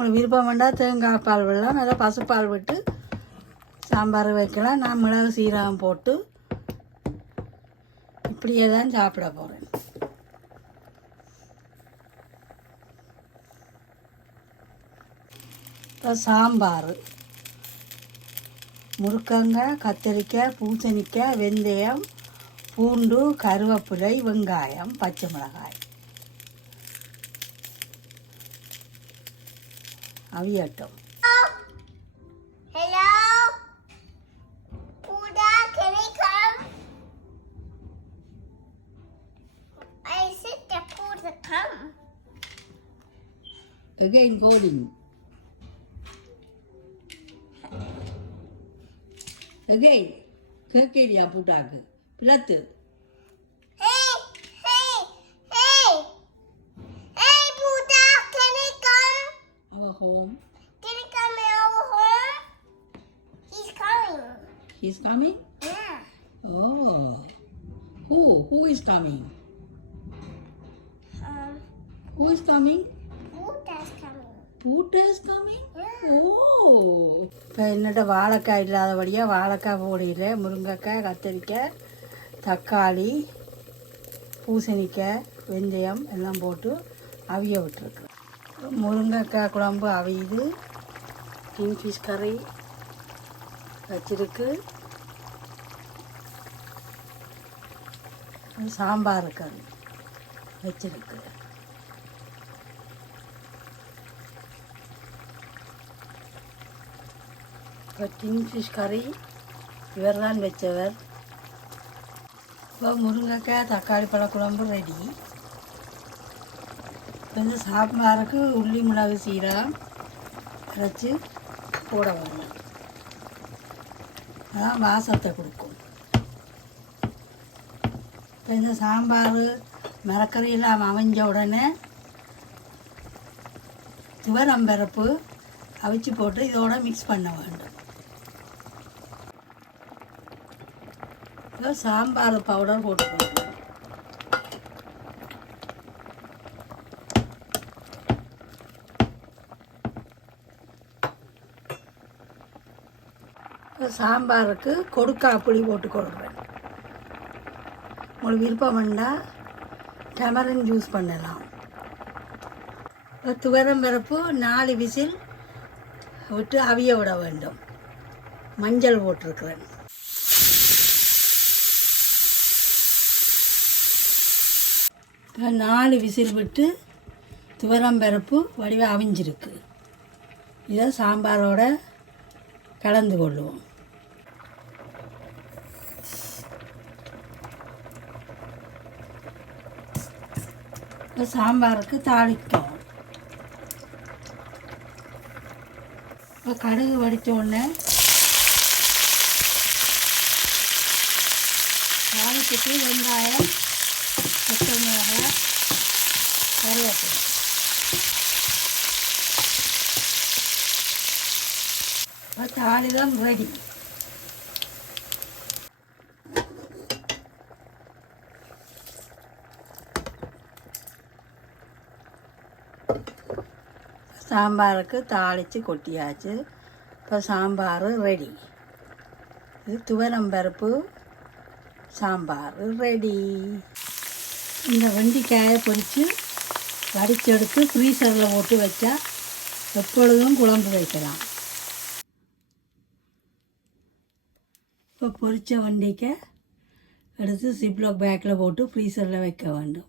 உங்களுக்கு விருப்பம் வேண்டாம் தேங்காய் பால் விடலாம், நல்லா பசுப்பால் விட்டு சாம்பார் வைக்கலாம். நான் மிளகு சீரகம் போட்டு இப்படியே தான் சாப்பிட போகிறேன். இப்போ சாம்பார் முருங்கக்காய், கத்திரிக்காய், பூசணிக்காய், வெந்தயம், பூண்டு, கருவேப்பிலை, வெங்காயம், பச்சை மிளகாய் அவியட்டும். Hello? Buddha, can I come? I said the Buddha come. Again calling. Again. கேட்கலையா பூட்டாக்கு பிளத்து? Hey, hey, hey. Hey, Buddha, can I come? Our home. Can I come in our home? He's coming. He's coming? Yeah. Oh. Who is coming? Who is coming? Buddha's coming. Buddha is coming? Yeah. Oh. இப்போ என்னட்ட வாழைக்காய் இல்லாதபடியாக வாழைக்காய் போடியில் முருங்கைக்காய், கத்திரிக்காய், தக்காளி, பூசணிக்காய், வெந்தயம் எல்லாம் போட்டு அவிய விட்டுருக்குறேன். முருங்கைக்காய் குழம்பு அவியுது. கிங்ஃபிஷ் கறி வச்சிருக்கு. சாம்பார் கறி வச்சிருக்கு. இப்போ கிங்ஃபிஷ் கறி இவர் தான் வச்சவர். இப்போ முருங்கைக்காய் தக்காளி பழ குழம்பு ரெடி. இப்போ இந்த சாம்பாருக்கு உள்ளி மிளகு சீரகம் அரைச்சி போட வேணும். அதான் வாசத்தை கொடுக்கும். இப்போ இந்த சாம்பார் மரக்கறியெல்லாம் அமைஞ்ச உடனே துவரம்பருப்பு அவிச்சு போட்டு இதோட மிக்ஸ் பண்ண வேண்டும். இப்போ சாம்பார் பவுடர் போட்டுக்கணும். இப்போ சாம்பாருக்கு கொடுக்காய் புளி போட்டு கொடுக்குறேன். உங்களுக்கு விருப்பம் வேண்டாம் டமரன் ஜூஸ் பண்ணலாம். இப்போ துவரம் பருப்பு 4 விசில் விட்டு அவிய விட வேண்டும். மஞ்சள் போட்டிருக்கிறேன். இப்போ 4 விசில் விட்டு துவரம் பருப்பு வடிவாக அவிஞ்சிருக்கு. இதை சாம்பாரோட கலந்து கொள்ளுவோம். இப்போ சாம்பாருக்கு தாளிக்கும். இப்போ கடுகு வடித்த உடனே தாளிச்சுட்டு வெங்காயம், பச்சை மிளகாய், கருவேப்பிலை. இப்போ தாளிதான் ரெடி. சாம்பாருக்கு தாளித்து கொட்டியாச்சு. இப்போ சாம்பார் ரெடி. இது துவரம்பருப்பு சாம்பார் ரெடி. இந்த வெண்டைக்காயை பொரித்து வடிச்செடுத்து ஃப்ரீசரில் போட்டு வச்சா எப்பொழுதும் குழம்பு வைக்கலாம். இப்போ பொரித்த வெண்டைக்காய் எடுத்து சிப்லாக் பேக்கில் போட்டு ஃப்ரீசரில் வைக்க வேண்டும்.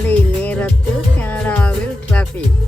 மாலை நேரத்து கனடாவில் டிராஃபிக்